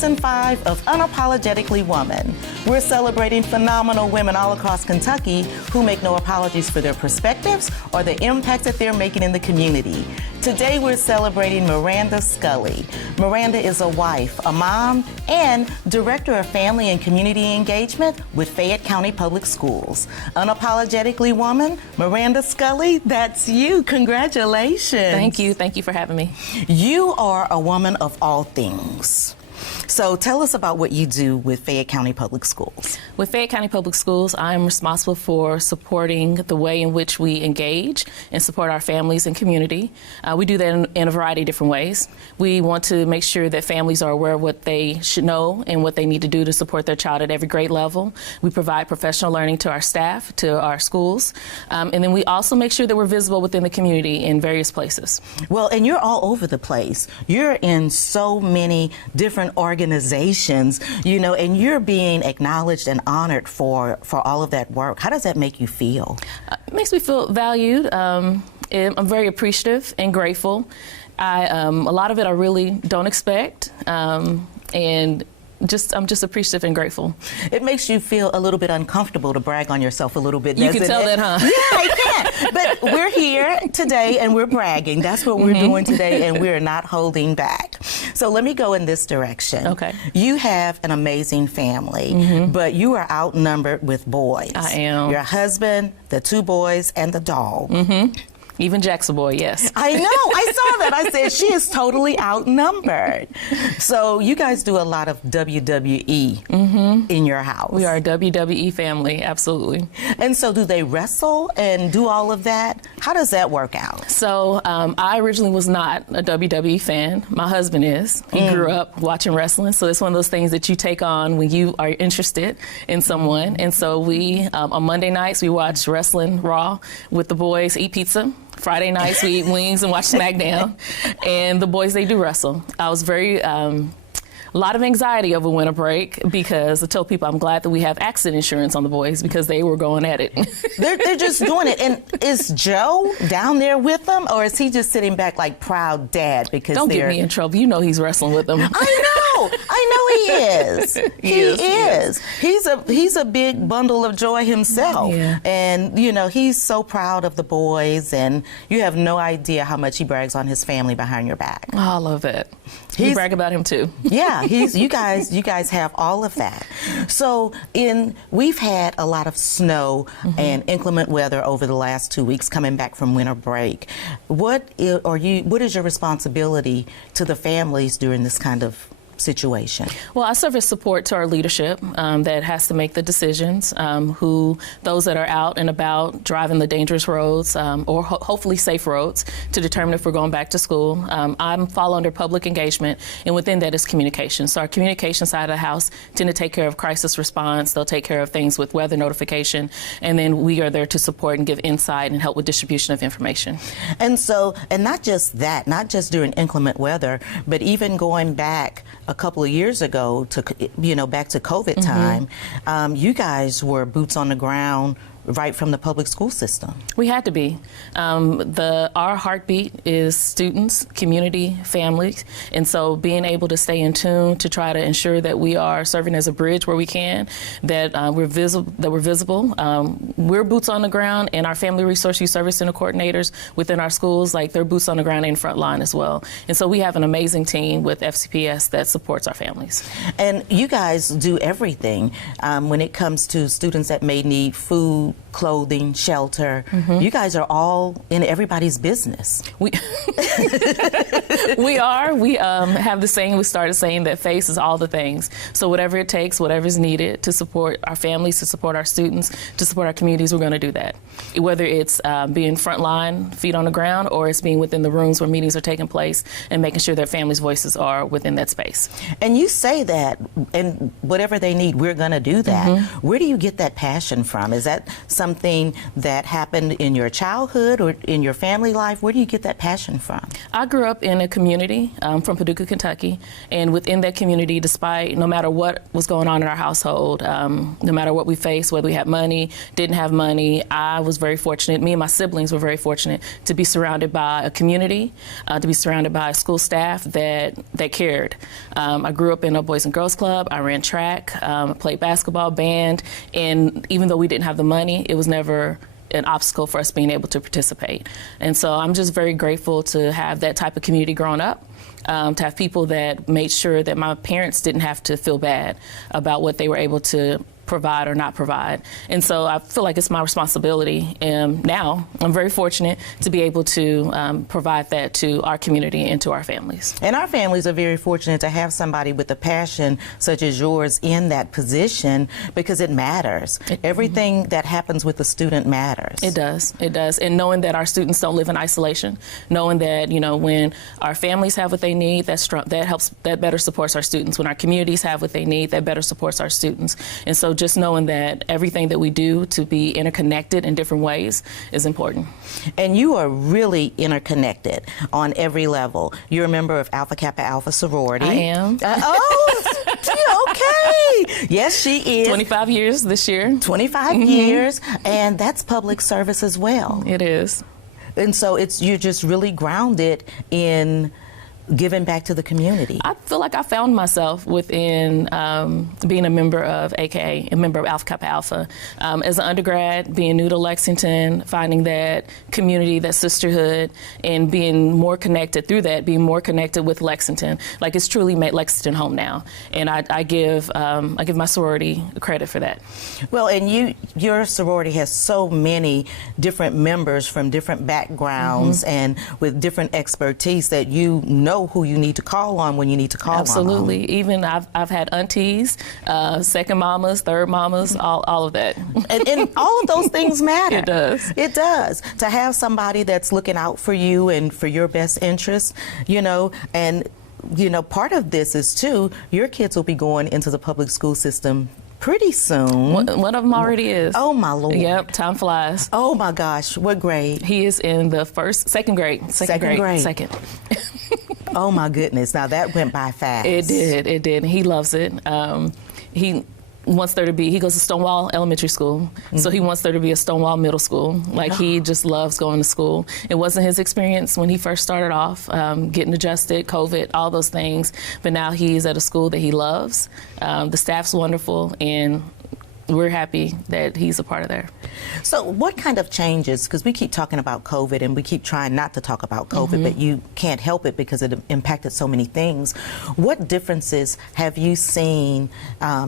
Season 5 of Unapologetically Woman. We're celebrating phenomenal women all across Kentucky who make no apologies for their perspectives or the impact that they're making in the community. Today we're celebrating Miranda Scully. Miranda is a wife, a mom, and Director of Family and Community Engagement with Fayette County Public Schools. Unapologetically Woman, Miranda Scully, that's you. Congratulations. Thank you. Thank you for having me. You are a woman of all things. So tell us about what you do with Fayette County Public Schools. With Fayette County Public Schools, I'm responsible for supporting the way in which we engage and support our families and community. We do that in a variety of different ways. We want to make sure that families are aware of what they should know and what they need to do to support their child at every grade level. We provide professional learning to our staff, to our schools, and then we also make sure that we're visible within the community in various places. Well, and you're all over the place. You're in so many different organizations, you know, and you're being acknowledged and honored for all of that work. How does that make you feel? It makes me feel valued. I'm very appreciative and grateful. A lot of it I really don't expect, and I'm just appreciative and grateful. It makes you feel a little bit uncomfortable to brag on yourself a little bit. You can tell that, huh? Yeah, I can. But we're here today and we're bragging. That's what we're doing today, and we're not holding back. So let me go in this direction. Okay. You have an amazing family, but you are outnumbered with boys. I am. Your husband, the 2 boys, and the dog. Even Jack's a boy, yes. I know. I saw that. I said, she is totally outnumbered. So you guys do a lot of WWE in your house. We are a WWE family, absolutely. And so do they wrestle and do all of that? How does that work out? So I originally was not a WWE fan. My husband is. He grew up watching wrestling, so it's one of those things that you take on when you are interested in someone. And so we, on Monday nights, we watch wrestling Raw with the boys, eat pizza. Friday nights we eat wings and watch SmackDown, and the boys, they do wrestle. I was a lot of anxiety over winter break because I told people I'm glad that we have accident insurance on the boys because they were going at it. They're just doing it. And is Joe down there with them, or is he just sitting back like proud dad? Because don't get me in trouble. You know he's wrestling with them. I know he is. He is. He's a big bundle of joy himself. Yeah. And you know, he's so proud of the boys, and you have no idea how much he brags on his family behind your back. Oh, I love it. You brag about him too. Yeah, you guys have all of that. So we've had a lot of snow and inclement weather over the last 2 weeks coming back from winter break. What is your responsibility to the families during this kind of situation? Well, I serve as support to our leadership that has to make the decisions, those that are out and about driving the dangerous roads or hopefully safe roads to determine if we're going back to school. I'm fall under public engagement, and within that is communication. So our communication side of the house tend to take care of crisis response. They'll take care of things with weather notification, and then we are there to support and give insight and help with distribution of information. And not just that, not just during inclement weather, but even going back a couple of years ago to, back to COVID time, you guys were boots on the ground right from the public school system. We had to be. Our heartbeat is students, community, families, and so being able to stay in tune to try to ensure that we are serving as a bridge where we can, that we're visible. We're boots on the ground, and our family resource youth service center coordinators within our schools, like they're boots on the ground and front line as well. And so we have an amazing team with FCPS that supports our families. And you guys do everything when it comes to students that may need food, clothing, shelter. You guys are all in everybody's business. We are. We have the saying, we started saying that FACE is all the things. So whatever it takes, whatever is needed to support our families, to support our students, to support our communities, we're going to do that. Whether it's being frontline, feet on the ground, or it's being within the rooms where meetings are taking place and making sure that families' voices are within that space. And you say that, and whatever they need, we're going to do that. Where do you get that passion from? Is that something that happened in your childhood or in your family life? Where do you get that passion from? I grew up in a community from Paducah, Kentucky, and within that community, despite no matter what was going on in our household, no matter what we faced, whether we had money, didn't have money, I was very fortunate, me and my siblings were very fortunate to be surrounded by a community, to be surrounded by a school staff that cared. I grew up in a Boys and Girls Club, I ran track, I played basketball, band, and even though we didn't have the money, it was never an obstacle for us being able to participate. And so I'm just very grateful to have that type of community growing up, to have people that made sure that my parents didn't have to feel bad about what they were able to provide or not provide. And so I feel like it's my responsibility. And now I'm very fortunate to be able to provide that to our community and to our families. And our families are very fortunate to have somebody with a passion such as yours in that position, because it matters. Everything that happens with the student matters. It does. It does. And knowing that our students don't live in isolation, knowing that, you know, when our families have what they need, that better supports our students. When our communities have what they need, that better supports our students. And so just knowing that everything that we do to be interconnected in different ways is important. And you are really interconnected on every level. You're a member of Alpha Kappa Alpha sorority. I am. Okay. Yes, she is. 25 years this year. 25 years, and that's public service as well. It is. And so you're just really grounded in giving back to the community. I feel like I found myself within being a member of AKA, a member of Alpha Kappa Alpha. As an undergrad, being new to Lexington, finding that community, that sisterhood, and being more connected through that, being more connected with Lexington. Like, it's truly made Lexington home now. And I give my sorority credit for that. Well, and your sorority has so many different members from different backgrounds and with different expertise that you know who you need to call on when you need to call on. Absolutely. Even I've had aunties, second mamas, third mamas, all of that. And all of those things matter. It does. It does. To have somebody that's looking out for you and for your best interests, you know, and, you know, part of this is too, your kids will be going into the public school system pretty soon. One of them already is. Oh, my Lord. Yep, time flies. Oh, my gosh. What grade? He is in the second grade. Second grade. Second. Oh, my goodness. Now, that went by fast. It did. He loves it. He wants there to be, he goes to Stonewall Elementary School, so he wants there to be a Stonewall Middle School. Like, he just loves going to school. It wasn't his experience when he first started off, getting adjusted, COVID, all those things, but now he's at a school that he loves. The staff's wonderful, and we're happy that he's a part of there. So what kind of changes, because we keep talking about COVID and we keep trying not to talk about COVID, but you can't help it because it impacted so many things. What differences have you seen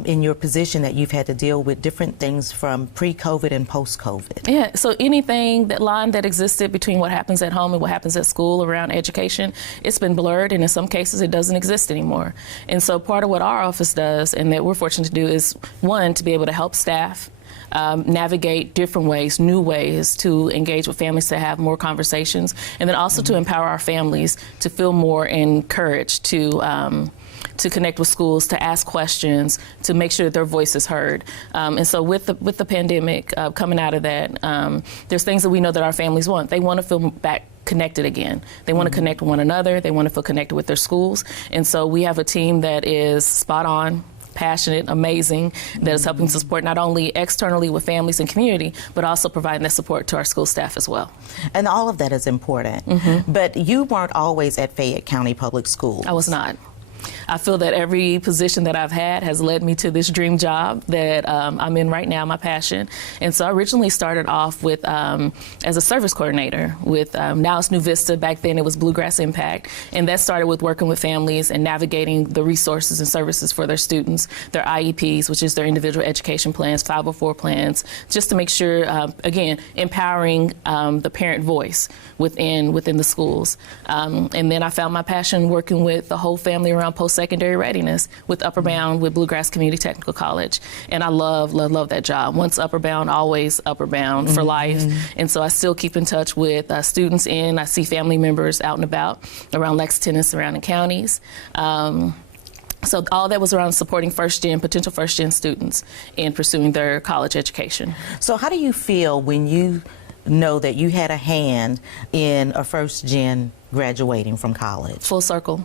in your position that you've had to deal with different things from pre-COVID and post-COVID? Yeah, so that line that existed between what happens at home and what happens at school around education, it's been blurred, and in some cases it doesn't exist anymore. And so part of what our office does, and that we're fortunate to do, is one, to be able to help staff navigate different ways, new ways to engage with families, to have more conversations, and then also to empower our families to feel more encouraged to connect with schools, to ask questions, to make sure that their voice is heard. And so with the pandemic coming out of that, there's things that we know that our families want. They want to feel back connected again. They want to connect with one another. They want to feel connected with their schools. And so we have a team that is spot on, passionate, amazing, that is helping to support not only externally with families and community, but also providing that support to our school staff as well. And all of that is important. But you weren't always at Fayette County Public Schools. I was not. I feel that every position that I've had has led me to this dream job that I'm in right now, my passion. And so I originally started off with as a service coordinator with now it's New Vista. Back then it was Bluegrass Impact. And that started with working with families and navigating the resources and services for their students, their IEPs, which is their individual education plans, 504 plans, just to make sure, again, empowering the parent voice within the schools. And then I found my passion working with the whole family around post-secondary readiness with Upper Bound, with Bluegrass Community Technical College. And I love that job. Once Upper Bound, always Upper Bound for life. And so I still keep in touch with students I see family members out and about around Lexington and surrounding counties. So all that was around supporting potential first-gen students in pursuing their college education. So how do you feel when you know that you had a hand in a first-gen graduating from college? Full circle.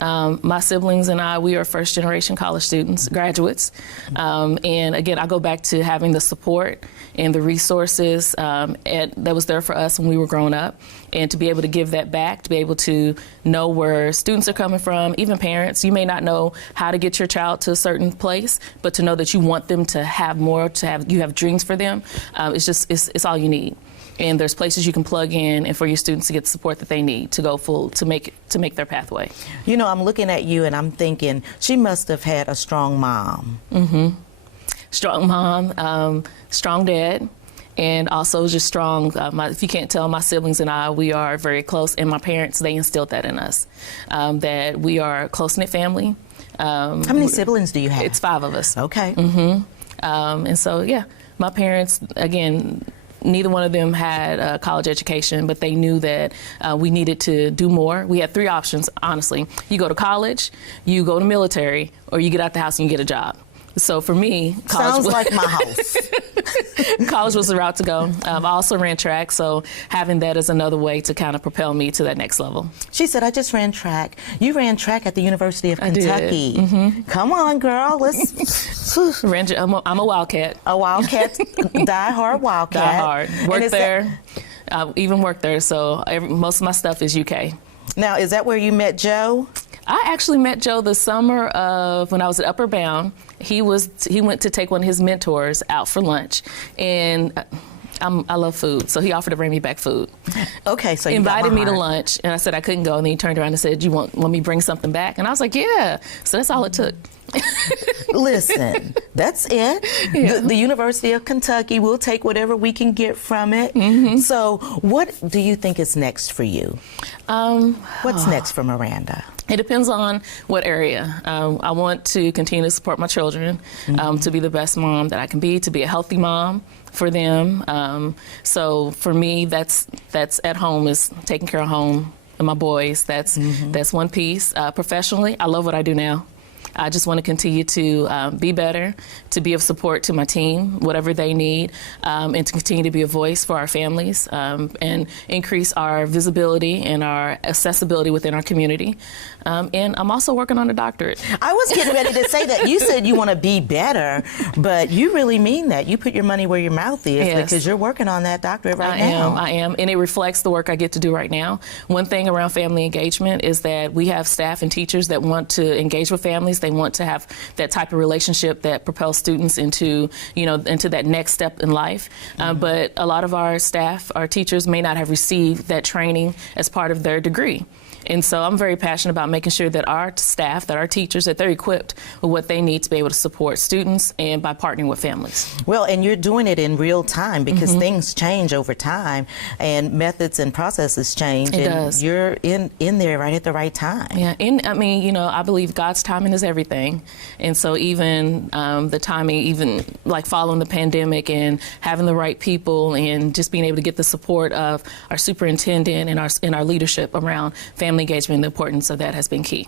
My siblings and I, we are first-generation college students, graduates. And again, I go back to having the support and the resources that was there for us when we were growing up, and to be able to give that back, to be able to know where students are coming from, even parents. You may not know how to get your child to a certain place, but to know that you want them to have more, you have dreams for them, it's all you need. And there's places you can plug in, and for your students to get the support that they need to go full, to make their pathway. You know, I'm looking at you and I'm thinking she must have had a strong mom. Mm-hmm. Strong mom, strong dad, and also just strong. If you can't tell, my siblings and I, we are very close, and my parents, they instilled that in us, that we are a close-knit family. How many siblings do you have? It's 5 of us. Okay. Mm-hmm. And so, yeah, my parents, again, neither one of them had a college education, but they knew that we needed to do more. We had 3 options, honestly. You go to college, you go to military, or you get out the house and you get a job. So for me, college sounds like my house. College was the route to go. I also ran track, so having that is another way to kind of propel me to that next level. She said, I just ran track. You ran track at the University of Kentucky. Mm-hmm. Come on, girl. Let's. I'm a Wildcat. A Wildcat, die-hard Wildcat. Die-hard. Worked there. Even worked there, so most of my stuff is UK. Now, is that where you met Joe? I actually met Joe the summer of when I was at Upper Bound. He went to take one of his mentors out for lunch, and I love food, so he offered to bring me back food. Okay, so you invited me to lunch, and I said I couldn't go, and then he turned around and said, "You want me to bring something back?" And I was like, "Yeah." So that's all it took. Listen, that's it. Yeah. The University of Kentucky, we'll take whatever we can get from it. Mm-hmm. So what do you think is next for you? What's next for Miranda? It depends on what area. I want to continue to support my children, to be the best mom that I can be, to be a healthy mom for them. So for me, that's at home, is taking care of home and my boys. That's one piece. Professionally, I love what I do now. I just want to continue to be better, to be of support to my team, whatever they need, and to continue to be a voice for our families, and increase our visibility and our accessibility within our community. And I'm also working on a doctorate. I was getting ready to say that. You said you want to be better, but you really mean that. You put your money where your mouth is, yes, because you're working on that doctorate right now. I am, and it reflects the work I get to do right now. One thing around family engagement is that we have staff and teachers that want to engage with families. They want to have that type of relationship that propels students into that next step in life. But a lot of our staff, our teachers, may not have received that training as part of their degree. And so I'm very passionate about making sure that our staff, that our teachers, that they're equipped with what they need to be able to support students, and by partnering with families. Well, and you're doing it in real time, because things change over time and methods and processes change. It and does. You're in there right at the right time. Yeah, and I mean, I believe God's timing is everything. And so even the timing, even like following the pandemic and having the right people and just being able to get the support of our superintendent and our leadership around family engagement, the importance of that has been key.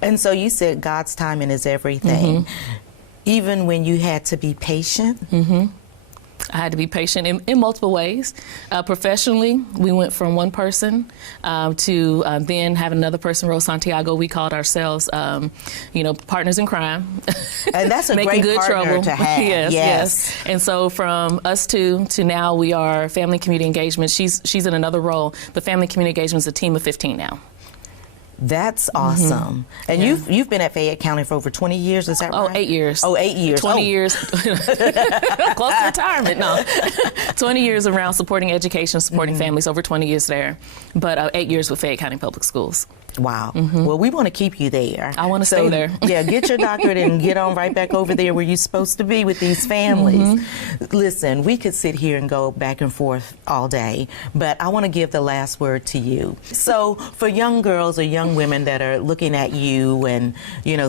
And so you said God's timing is everything. Even when you had to be patient? I had to be patient in multiple ways. Professionally, we went from one person to then have another person, Rose Santiago. We called ourselves, partners in crime. And that's a making great good partner trouble to have. Yes. And so from us two to now, we are family community engagement. She's in another role, but family community engagement is a team of 15 now. That's awesome. And you've been at Fayette County for over 20 years, is that right? 8 years. 8 years. 20 years. Close to retirement, no. 20 years around supporting education, supporting families, over 20 years there. But 8 years with Fayette County Public Schools. Wow. Well, we want to keep you there. I want to stay there. Yeah, get your doctorate and get on right back over there where you're supposed to be with these families. Listen, we could sit here and go back and forth all day, but I want to give the last word to you. So for young girls or young women that are looking at you and,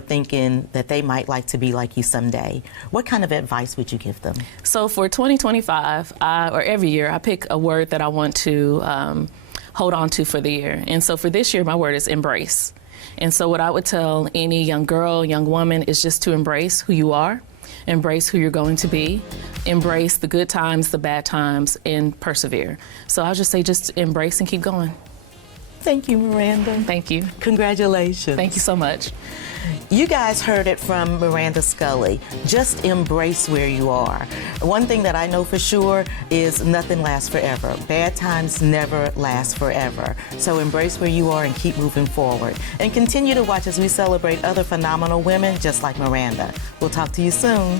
thinking that they might like to be like you someday, what kind of advice would you give them? So for 2025, or every year, I pick a word that I want to hold on to for the year. And so for this year, my word is embrace. And so what I would tell any young girl, young woman is just to embrace who you are, embrace who you're going to be, embrace the good times, the bad times, and persevere. So I'll just say just embrace and keep going. Thank you, Miranda. Thank you. Congratulations. Thank you so much. You guys heard it from Miranda Scully. Just embrace where you are. One thing that I know for sure is nothing lasts forever. Bad times never last forever. So embrace where you are and keep moving forward. And continue to watch as we celebrate other phenomenal women just like Miranda. We'll talk to you soon.